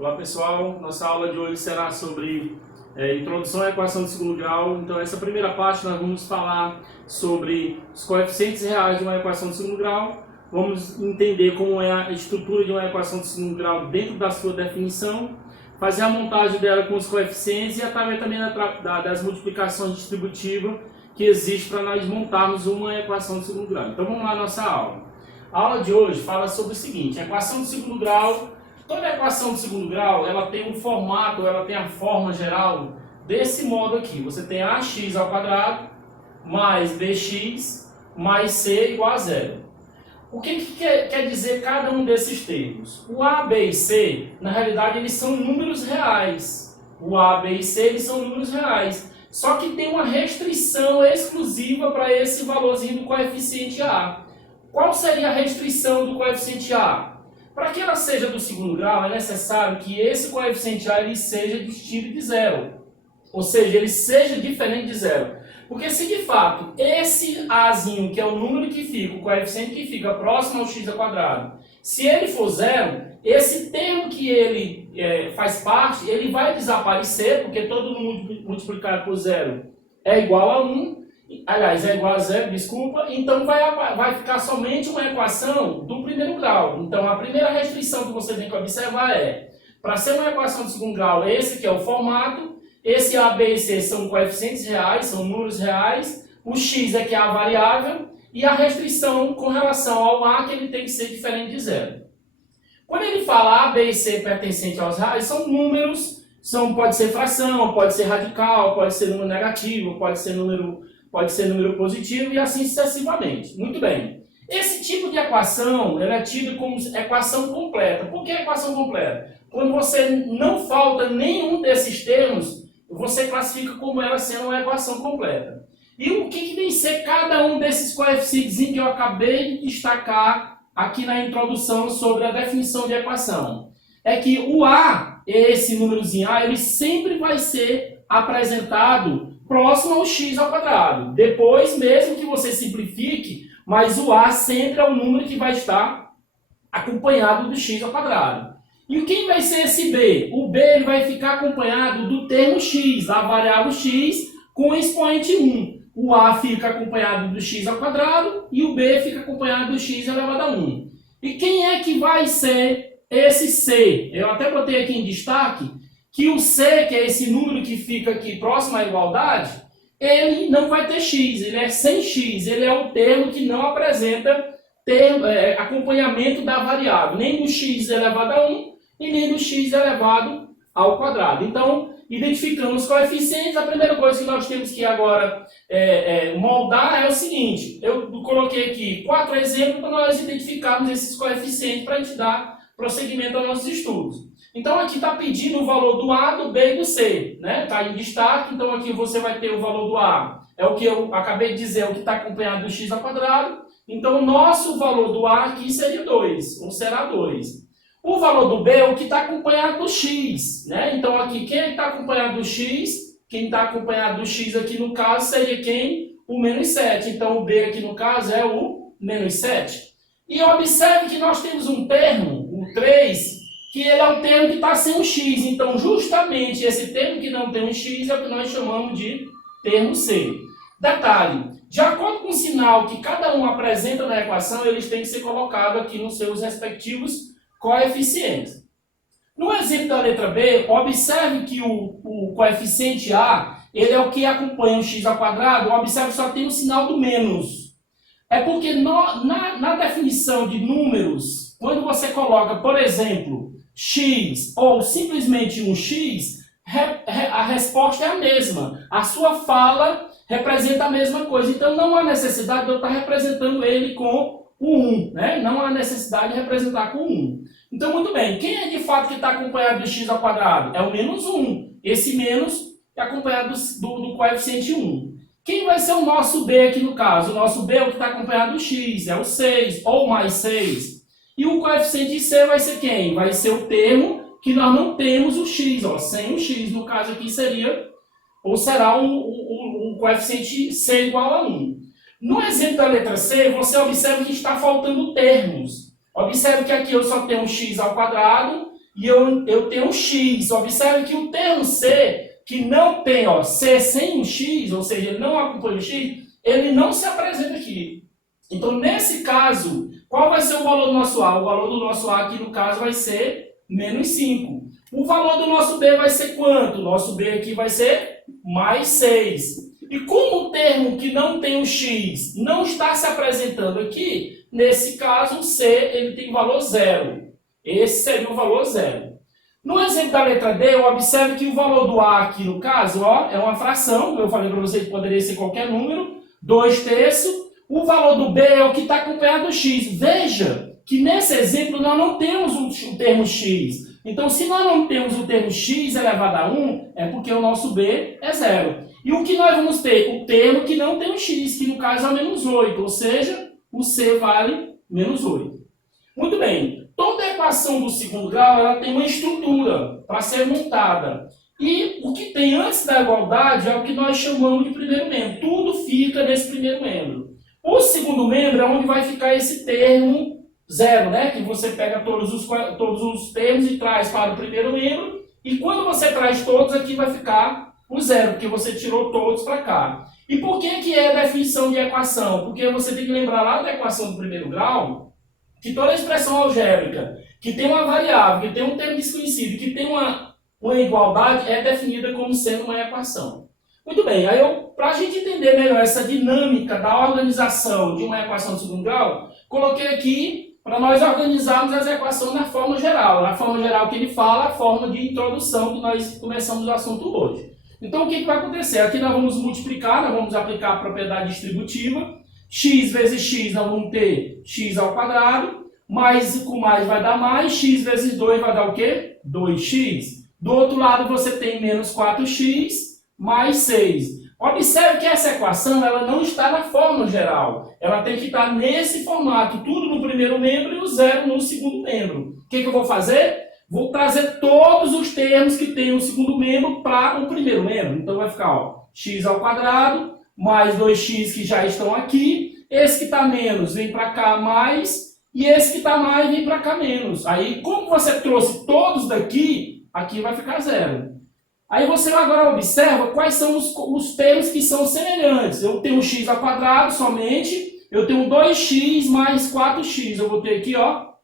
Olá pessoal, nossa aula de hoje será sobre introdução à equação de segundo grau. Então essa primeira parte nós vamos falar sobre os coeficientes reais de uma equação de segundo grau. Vamos entender como é a estrutura de uma equação de segundo grau dentro da sua definição, fazer a montagem dela com os coeficientes e através também das multiplicações distributivas que existe para nós montarmos uma equação de segundo grau. Então vamos lá à nossa aula. A aula de hoje fala sobre o seguinte: a equação de segundo grau. Toda equação de segundo grau, ela tem um formato, ela tem a forma geral desse modo aqui. Você tem ax ao quadrado mais bx mais c igual a zero. O que quer dizer cada um desses termos? O a, b e c, na realidade, eles são números reais. O a, b e c, eles são números reais. Só que tem uma restrição exclusiva para esse valorzinho do coeficiente a. Qual seria a restrição do coeficiente a? Para que ela seja do segundo grau, é necessário que esse coeficiente a ele seja distinto de zero. Ou seja, ele seja diferente de zero. Porque se de fato esse azinho, que é o número que fica, o coeficiente que fica próximo ao x ao quadrado, se ele for zero, esse termo que ele faz parte, ele vai desaparecer, porque todo número multiplicado por zero é igual a 1. Aliás, é igual a zero, desculpa. Então vai ficar somente uma equação do primeiro grau. Então a primeira restrição que você tem que observar é: para ser uma equação de segundo grau, esse que é o formato, esse a, b e c são coeficientes reais, são números reais, o x é que é a variável, e a restrição com relação ao a, que ele tem que ser diferente de zero. Quando ele fala a, b e c pertencente aos reais, são números, pode ser fração, pode ser radical, pode ser número negativo, pode ser número positivo e assim sucessivamente. Muito bem. Esse tipo de equação ela é tida como equação completa. Por que equação completa? Quando você não falta nenhum desses termos, você classifica como ela sendo uma equação completa. E o que vem ser cada um desses coeficientes que eu acabei de destacar aqui na introdução sobre a definição de equação? É que o a, esse númerozinho a, ele sempre vai ser apresentado próximo ao x ao quadrado. Depois, mesmo que você simplifique, mas o a sempre é o número que vai estar acompanhado do x ao quadrado. E quem vai ser esse b? O b ele vai ficar acompanhado do termo x, da variável x, com o expoente 1. O a fica acompanhado do x ao quadrado e o b fica acompanhado do x elevado a 1. E quem é que vai ser esse c? Eu até botei aqui em destaque que o c, que é esse número que fica aqui próximo à igualdade, ele não vai ter x, ele é sem x, ele é o termo que não apresenta acompanhamento da variável, nem do x elevado a 1 e nem do x elevado ao quadrado. Então, identificando os coeficientes, a primeira coisa que nós temos que agora moldar é o seguinte: eu coloquei aqui 4 exemplos para nós identificarmos esses coeficientes para a gente dar prosseguimento aos nossos estudos. Então aqui está pedindo o valor do A, do B e do C, né? Está em destaque, então aqui você vai ter o valor do A, é o que eu acabei de dizer, o que está acompanhado do x ao quadrado. Então o nosso valor do A aqui seria 2, ou será 2. O valor do B é o que está acompanhado do x, né? Então aqui quem está acompanhado do x, quem está acompanhado do x aqui no caso seria quem? O menos 7. Então o B aqui no caso é o menos 7. E observe que nós temos um termo, o 3, que ele é o termo que está sem o x. Então, justamente esse termo que não tem um x é o que nós chamamos de termo C. Detalhe: de acordo com o sinal que cada um apresenta na equação, eles têm que ser colocados aqui nos seus respectivos coeficientes. No exemplo da letra B, observe que o coeficiente A, ele é o que acompanha o x ao quadrado. Observe que só tem o sinal do menos. É porque na definição de números, quando você coloca, por exemplo, x ou simplesmente um x, a resposta é a mesma. A sua fala representa a mesma coisa. Então não há necessidade de eu estar representando ele com o 1. Né? Não há necessidade de representar com o 1. Então, muito bem. Quem é de fato que está acompanhado do x ao quadrado? É o menos 1. Esse menos é acompanhado do coeficiente 1. Quem vai ser o nosso b aqui no caso? O nosso b é o que está acompanhado do x, é o 6, ou mais 6. E o coeficiente C vai ser quem? Vai ser o termo que nós não temos o x, ó, sem o x. No caso aqui seria, ou será o coeficiente C igual a 1. No exemplo da letra C, você observa que está faltando termos. Observe que aqui eu só tenho x ao quadrado e eu tenho um x. Observe que o termo C, que não tem C sem um x, ou seja, ele não acompanha o x, ele não se apresenta aqui. Então, nesse caso, qual vai ser o valor do nosso A? O valor do nosso A aqui, no caso, vai ser menos 5. O valor do nosso B vai ser quanto? O nosso B aqui vai ser mais 6. E como o termo que não tem o x não está se apresentando aqui, nesse caso, o C ele tem valor 0. Esse seria o valor 0. No exemplo da letra D, observe que o valor do A aqui, no caso, é uma fração. Eu falei para você que poderia ser qualquer número. 2/3. O valor do B é o que está acompanhado do x. Veja que nesse exemplo nós não temos o termo x. Então, se nós não temos o termo x elevado a 1, é porque o nosso B é 0. E o que nós vamos ter? O termo que não tem o x, que no caso é menos 8. Ou seja, o C vale menos 8. Muito bem. Toda equação do segundo grau ela tem uma estrutura para ser montada. E o que tem antes da igualdade é o que nós chamamos de primeiro membro. Tudo fica nesse primeiro membro. O segundo membro é onde vai ficar esse termo 0, né? Que você pega todos os termos e traz para o primeiro membro. E quando você traz todos, aqui vai ficar o 0, porque você tirou todos para cá. E por que é a definição de equação? Porque você tem que lembrar lá da equação do primeiro grau, que toda expressão algébrica que tem uma variável, que tem um termo desconhecido, que tem uma igualdade, é definida como sendo uma equação. Muito bem, aí para a gente entender melhor essa dinâmica da organização de uma equação de segundo grau, coloquei aqui para nós organizarmos as equações na forma geral. Na forma geral que ele fala, a forma de introdução que nós começamos o assunto hoje. Então, o que vai acontecer? Aqui nós vamos multiplicar, nós vamos aplicar a propriedade distributiva. X vezes x, nós vamos ter x ao quadrado. Mais com mais vai dar mais. X vezes 2 vai dar o quê? 2x. Do outro lado, você tem menos 4x mais 6. Observe que essa equação ela não está na forma geral. Ela tem que estar nesse formato. Tudo no primeiro membro e o 0 no segundo membro. O que eu vou fazer? Vou trazer todos os termos que tem no segundo membro para o primeiro membro. Então vai ficar x ao quadrado, mais 2x que já estão aqui. Esse que está menos vem para cá mais. E esse que está mais vem para cá menos. Aí, como você trouxe todos daqui, aqui vai ficar 0. Aí você agora observa quais são os termos que são semelhantes. Eu tenho x ao quadrado somente. Eu tenho 2x mais 4x. Eu vou ter aqui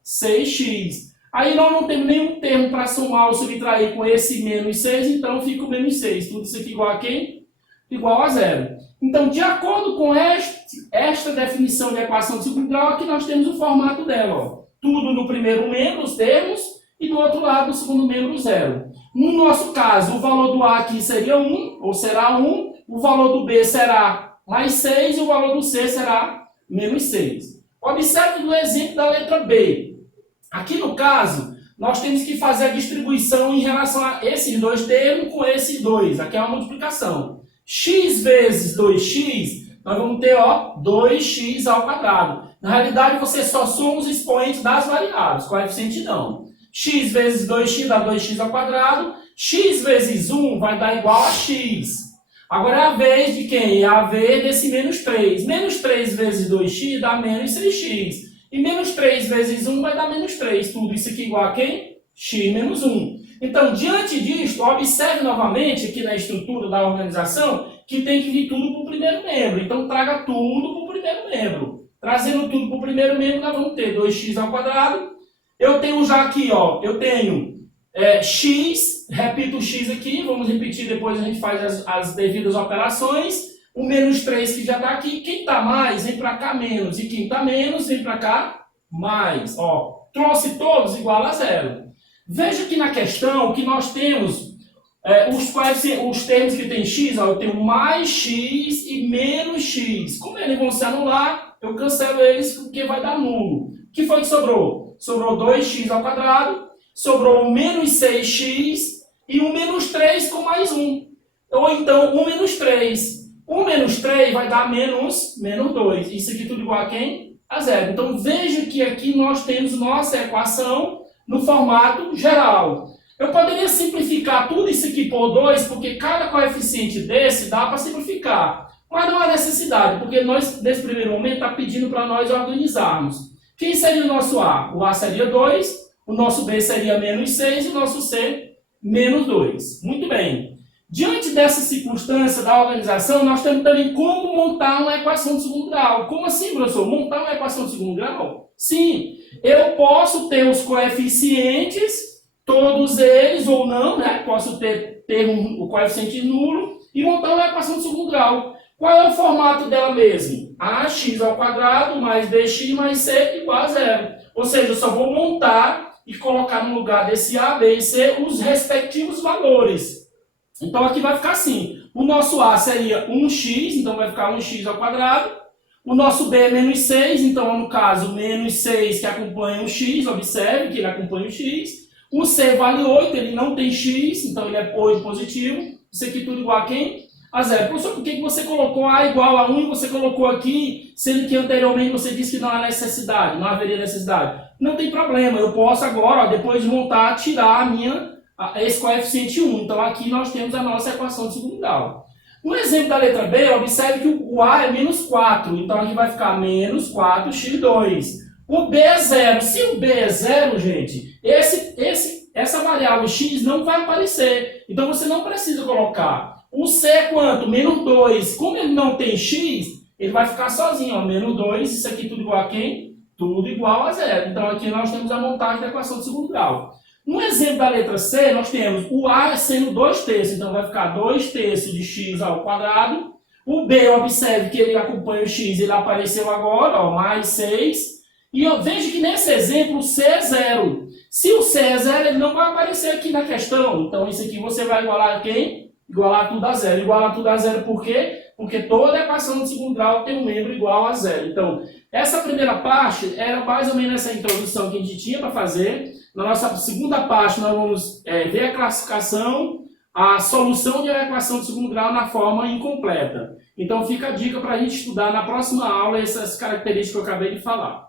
6x. Aí nós não temos nenhum termo para somar ou subtrair com esse menos 6, então fica o menos 6. Tudo isso aqui igual a quem? Igual a 0. Então, de acordo com esta definição de equação de segundo grau, aqui nós temos o formato dela. Tudo no primeiro membro, os termos, e do outro lado, no segundo membro, 0. No nosso caso, o valor do A aqui seria 1, ou será 1. O valor do B será mais 6 e o valor do C será menos 6. Observe no exemplo da letra B. Aqui no caso, nós temos que fazer a distribuição em relação a esses dois termos com esses dois. Aqui é uma multiplicação. X vezes 2x, nós vamos ter 2x ao quadrado. Na realidade, você só soma os expoentes das variáveis, coeficiente não. X vezes 2x dá 2x ao quadrado. X vezes 1 vai dar igual a x. Agora é a vez de quem? É a vez desse menos 3. Menos 3 vezes 2x dá menos 6x. E menos 3 vezes 1 vai dar menos 3. Tudo isso aqui igual a quem? X menos 1. Então, diante disto, observe novamente aqui na estrutura da organização que tem que vir tudo para o primeiro membro. Então, traga tudo para o primeiro membro. Trazendo tudo para o primeiro membro, nós vamos ter 2x ao quadrado. Eu tenho já aqui, eu tenho x, repito o x aqui, vamos repetir, depois a gente faz as devidas operações. O menos 3 que já está aqui, quem está mais, vem para cá menos. E quem está menos, vem para cá mais. Trouxe todos igual a 0. Veja que na questão que nós temos os termos que tem x, eu tenho mais x e menos x. Como eles vão se anular, eu cancelo eles porque vai dar nulo. O que foi que sobrou? Sobrou 2x ao quadrado, sobrou o menos 6x e o menos 3 com mais 1. Ou então, 1 menos 3. 1 menos 3 vai dar menos 2. Isso aqui tudo igual a quem? A 0. Então, veja que aqui nós temos nossa equação no formato geral. Eu poderia simplificar tudo isso aqui por 2, porque cada coeficiente desse dá para simplificar. Mas não há necessidade, porque nós, nesse primeiro momento, está pedindo para nós organizarmos. Quem seria o nosso A? O A seria 2, o nosso B seria menos 6 e o nosso C menos 2. Muito bem. Diante dessa circunstância da organização, nós temos também como montar uma equação de segundo grau. Como assim, professor? Montar uma equação de segundo grau? Sim, eu posso ter os coeficientes, todos eles ou não, né? Posso ter o coeficiente nulo e montar uma equação de segundo grau. Qual é o formato dela mesmo? Ax ao quadrado mais bx mais c igual a zero. Ou seja, eu só vou montar e colocar no lugar desse a, b e c os respectivos valores. Então aqui vai ficar assim. O nosso a seria 1x, então vai ficar 1x ao quadrado. O nosso b é menos 6, então no caso menos 6 que acompanha o x, observe que ele acompanha o x. O c vale 8, ele não tem x, então ele é 8 positivo. Isso aqui tudo igual a quem? A zero. Professor, por que você colocou A igual a 1 e você colocou aqui, sendo que anteriormente você disse que não há necessidade, não haveria necessidade? Não tem problema, eu posso agora, ó, depois de montar, tirar esse coeficiente 1. Então aqui nós temos a nossa equação de segundo grau. No exemplo da letra B, observe que o A é menos 4, então aqui vai ficar menos 4x2. O B é zero. Se o B é zero, gente, essa variável x não vai aparecer. Então você não precisa colocar. O C é quanto? Menos 2. Como ele não tem x, ele vai ficar sozinho. Ó, menos 2, isso aqui tudo igual a quem? Tudo igual a zero. Então aqui nós temos a montagem da equação de segundo grau. No exemplo da letra C, nós temos o A sendo 2 terços. Então vai ficar 2 terços de x ao quadrado. O B, observe que ele acompanha o x, ele apareceu agora, ó, mais 6. E eu vejo que nesse exemplo o C é zero. Se o C é zero, ele não vai aparecer aqui na questão. Então isso aqui você vai igualar a quem? Igualar tudo a zero. Igualar tudo a zero por quê? Porque toda equação de segundo grau tem um membro igual a zero. Então, essa primeira parte era mais ou menos essa introdução que a gente tinha para fazer. Na nossa segunda parte, nós vamos ver a classificação, a solução de uma equação de segundo grau na forma incompleta. Então, fica a dica para a gente estudar na próxima aula essas características que eu acabei de falar.